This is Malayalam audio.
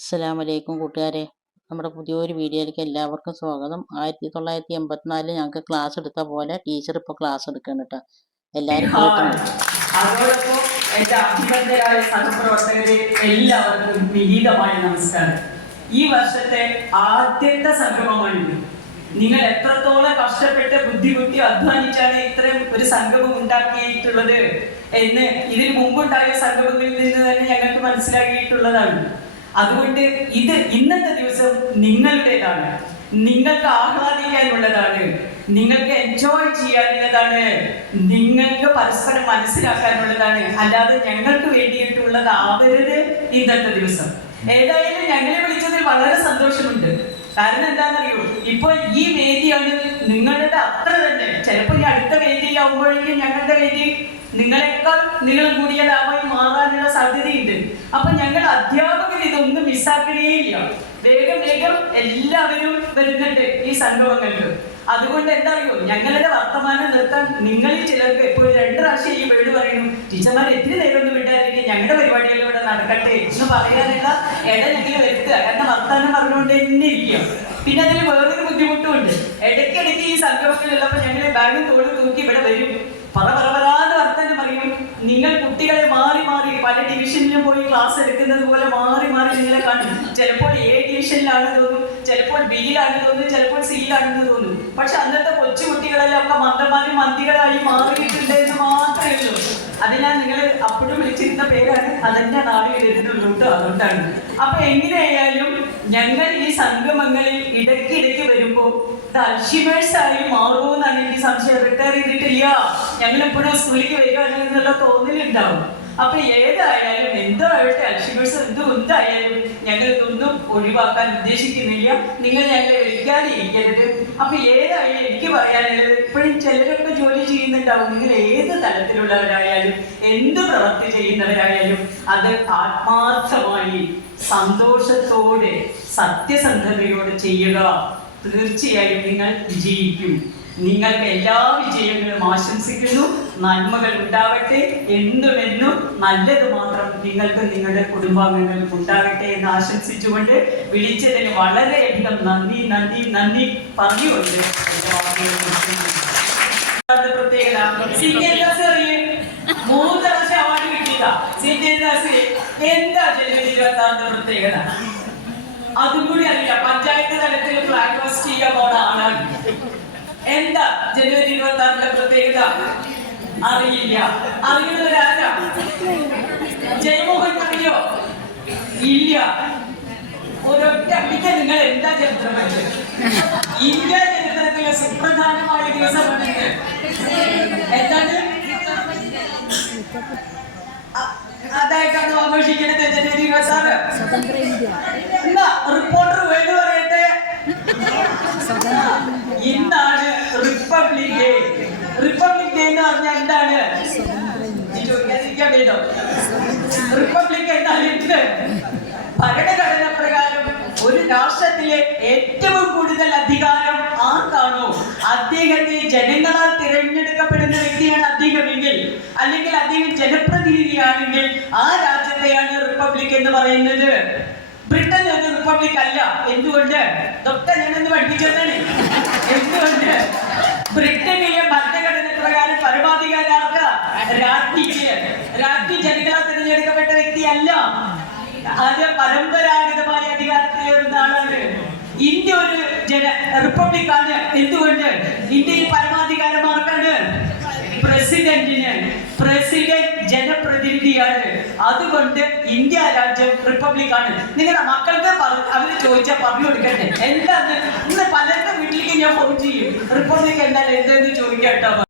അസ്സലാമലൈക്കും കൂട്ടുകാരെ. നമ്മുടെ പുതിയൊരു വീഡിയോയിലേക്ക് എല്ലാവർക്കും സ്വാഗതം. ആയിരത്തി തൊള്ളായിരത്തി എൺപത്തിനാലിൽ ഞങ്ങൾക്ക് ക്ലാസ് എടുത്ത പോലെ ടീച്ചർ ഇപ്പോൾ ക്ലാസ് എടുക്കണം കേട്ടോ എല്ലാവരും അതോടൊപ്പം എന്റെ അഭിനന്ദരായ സഹപ്രവർത്തകരെ എല്ലാവർക്കും വിനീതമായ നമസ്കാരം. ഈ വർഷത്തെ ആദ്യത്തെ സംഗമമാണിത്. നിങ്ങൾ എത്രത്തോളം കഷ്ടപ്പെട്ട് ബുദ്ധിമുട്ടി അധ്വാനിച്ചാണ് ഇത്രയും ഒരു സംഗമം ഉണ്ടാക്കിയിട്ടുള്ളത് എന്ന് ഇതിനു മുമ്പുണ്ടായ സംഗമങ്ങളിൽ നിന്ന് തന്നെ ഞങ്ങൾക്ക് മനസ്സിലാക്കിയിട്ടുള്ളതാണ്. അതുകൊണ്ട് ഇത് ഇന്നത്തെ ദിവസം നിങ്ങളുടേതാണ്. നിങ്ങൾക്ക് ആഹ്ലാദിക്കാനുള്ളതാണ്. നിങ്ങൾക്ക് എൻജോയ് ചെയ്യാനുള്ളതാണ്. നിങ്ങൾക്ക് പരസ്പരം മനസ്സിലാക്കാനുള്ളതാണ്. അല്ലാതെ ഞങ്ങൾക്ക് വേണ്ടിയിട്ടുള്ളതാവരുത് ഇന്നത്തെ ദിവസം. ഏതായാലും ഞങ്ങളെ വിളിച്ചതിൽ വളരെ സന്തോഷമുണ്ട്. കാരണം എന്താണെന്നറിയോ? ഇപ്പോൾ ഈ വേദിയാണ് നിങ്ങളുടെ അത്ര തന്നെ. ചിലപ്പോൾ ഈ അടുത്ത വേദിയിലാവുമ്പോഴേക്കും ഞങ്ങളുടെ വേദി നിങ്ങളെക്കാൾ നീളം കൂടിയതാവായി മാറാനുള്ള സാധ്യതയുണ്ട്. അപ്പൊ ഞങ്ങൾ അധ്യാപകർ ഇതൊന്നും മിസ്സാക്കണേയില്ല. വേഗം വേഗം എല്ലാവരും വരുന്നുണ്ട് ഈ സംഭവങ്ങൾക്ക്. അതുകൊണ്ട് എന്താ അറിയോ ഞങ്ങളുടെ വർത്തമാനം നിർത്താൻ നിങ്ങളിൽ ചിലർക്ക് എപ്പോഴും രണ്ട് പ്രാവശ്യം ഈ വീട് പറയുന്നു ടീച്ചർമാർ എത്തിരി നേരം ഒന്ന് വിട്ടായിരിക്കും ഞങ്ങളുടെ പരിപാടികൾ ഇവിടെ നടക്കട്ടെ എന്ന് പറയാനുള്ള ഇട ഞങ്ങൾ വരുത്തുക. കാരണം വർത്തമാനം പറഞ്ഞുകൊണ്ട് തന്നെ ഇരിക്കും പിന്നെ അതിൽ വേറൊരു ബുദ്ധിമുട്ടും ഉണ്ട് ഇടയ്ക്കിടയ്ക്ക് ഈ സംഗമങ്ങളിലുള്ളപ്പോൾ ഞങ്ങൾ ബാഗും തോട് തൂക്കി ഇവിടെ വരും. പറ പറ നിങ്ങൾ കുട്ടികളെ മാറി മാറി പല ഡിവിഷനിലും പോയി ക്ലാസ് എടുക്കുന്നത് പോലെ മാറി മാറി നിങ്ങളെ കാണും ചിലപ്പോൾ എ ഡിവിഷനിലാണെന്ന് തോന്നും ചിലപ്പോൾ ബിയിലാണെന്ന് തോന്നും ചിലപ്പോൾ സിയിലാണെന്ന് തോന്നും. പക്ഷെ അന്നത്തെ കൊച്ചു കുട്ടികളെല്ലാം ഒക്കെ മന്ദന്മാരും മന്തികളായി മാറിയിട്ടുണ്ട് എന്ന് മാത്രമേ ഉള്ളൂ. അതിനാൽ നിങ്ങൾ അപ്പോഴും വിളിച്ചിരുന്ന പേരാണ് അതെന്റെ നാളിൽ വരുന്നുള്ളൂ കേട്ടോ അതുകൊണ്ടാണ്. അപ്പൊ എങ്ങനെയായാലും ഞങ്ങൾ ഈ സംഗമങ്ങളിൽ ഇടയ്ക്കിടയ്ക്ക് വരുമ്പോൾ അൽഷിമേഴ്സ് ആയി മാറുമെന്നാണ് എനിക്ക് സംശയം. റിട്ടയർ ചെയ്തിട്ടില്ല. ഞങ്ങൾ എപ്പോഴും സ്കൂളിലേക്ക് വരികയാണ് എന്നുള്ള തോന്നലുണ്ടാവും അപ്പൊ ഏതായാലും എന്താവട്ടെ അൽഷിമേഴ്സ് എന്തും എന്തായാലും ഞങ്ങൾ ഇതൊന്നും ഒഴിവാക്കാൻ ഉദ്ദേശിക്കുന്നില്ല. നിങ്ങൾ ഞങ്ങളെ വിളിക്കാതെ ഇരിക്കരുത് അപ്പൊ ഏതായാലും എനിക്ക് പറയാനുള്ളത് ഇപ്പോഴും ചിലരൊക്കെ ജോലി ചെയ്യുന്നുണ്ടാവും. നിങ്ങൾ ഏത് തലത്തിലുള്ളവരായാലും എന്ത് പ്രവൃത്തി ചെയ്യുന്നവരായാലും അത് ആത്മാർത്ഥമായി സന്തോഷത്തോടെ സത്യസന്ധതയോടെ ചെയ്യുക. തീർച്ചയായും നിങ്ങൾ വിജയിക്കും. നിങ്ങൾക്ക് എല്ലാ വിജയങ്ങളും ആശംസിക്കുന്നു. നന്മകൾ ഉണ്ടാവട്ടെ. എന്നും നല്ലത് മാത്രം നിങ്ങൾക്ക് നിങ്ങളുടെ കുടുംബാംഗങ്ങൾക്ക് ഉണ്ടാകട്ടെ എന്ന് ആശംസിച്ചുകൊണ്ട് വിളിച്ചതിന് വളരെയധികം നന്ദി നന്ദി നന്ദി പറഞ്ഞുകൊണ്ട് പ്രത്യേകത. അവാർഡ് കിട്ടിയതാ. അതും കൂടി അറിയില്ല. പഞ്ചായത്ത് തലത്തിൽ ഫ്ലാഗ് ഹോസ്റ്റ് ചെയ്യാൻ പോണ ആളാണ്. എന്താ ജനുവരി ഇരുപത്തി ആറിന്റെ പ്രത്യേകത? അറിയില്ല. അറിയുന്നവരാരാ ജയമോഹൻ അറിയോ? ഇല്ല. ഒരൊറ്റ അടിക്ക നിങ്ങൾ എന്താ ചരിത്രം ഇന്ത്യ ചരിത്രത്തിലെ സുപ്രധാനമായ ദിവസമാണ്. എന്താണ്? അതായിട്ടാണ് ആഘോഷിക്കുന്നത് ജനുവരി ഇരുപത്തി ആറ് റിപ്പോർട്ടർ വേണ്ടി പറയട്ടെ? ഇന്നാണ് റിപ്പബ്ലിക് ഡേ റിപ്പബ്ലിക് ഡേ എന്ന് പറഞ്ഞാൽ എന്താണ് നീ ചോദിക്കാതിരിക്കാൻ വേണ്ടോ റിപ്പബ്ലിക് എന്ന ഭരണഘടന പ്രകാരം ഒരു രാഷ്ട്രത്തിലെ ഏറ്റവും കൂടുതൽ അധികാരം ആർക്കാണോ? അദ്ദേഹത്തെ ജനങ്ങളാൽ തിരഞ്ഞെടുക്കപ്പെടുന്ന വ്യക്തിയാണ് അദ്ദേഹമെങ്കിൽ അല്ലെങ്കിൽ അദ്ദേഹം ജനപ്രതിനിധിയാണെങ്കിൽ ആ രാജ്യത്തെയാണ് റിപ്പബ്ലിക് എന്ന് പറയുന്നത്. ബ്രിട്ടൻ ഒരു റിപ്പബ്ലിക് അല്ല. എന്തുകൊണ്ട്? ഡോക്ടർ ഞാനൊന്ന് പഠിപ്പിച്ചതാണ് എന്തുകൊണ്ട്? ബ്രിട്ടനിലെ ഭരണഘടന പ്രകാരം പരമാധികാരം ആർക്കാ രാജ്ഞിക്ക് രാജ്ഞി ജനങ്ങളാൽ തിരഞ്ഞെടുക്കപ്പെട്ട വ്യക്തിയല്ല അത് പരമ്പരാഗതമായ അധികാരത്തിലേറുന്ന ആളാണ് ഇന്ത്യ ഒരു ജന റിപ്പബ്ലിക് ആണ് എന്തുകൊണ്ട്? ഇന്ത്യയിൽ പരമാധികാരം ആർക്കാണ്? പ്രസിഡന്റിന്. പ്രസിഡന്റ് ജനപ്രതിനിധിയാണ്. അതുകൊണ്ട് ഇന്ത്യ രാജ്യം റിപ്പബ്ലിക് ആണ് നിങ്ങളുടെ മക്കൾക്ക് അവർ ചോദിച്ചാൽ പറഞ്ഞു കൊടുക്കട്ടെ. എന്താണ് ഇന്ന് പലരുടെ വീട്ടിലേക്ക് ഞാൻ ഫോൺ ചെയ്യും. റിപ്പബ്ലിക് എന്താണ്? എന്തെന്ന് ചോദിക്കാം കേട്ടോ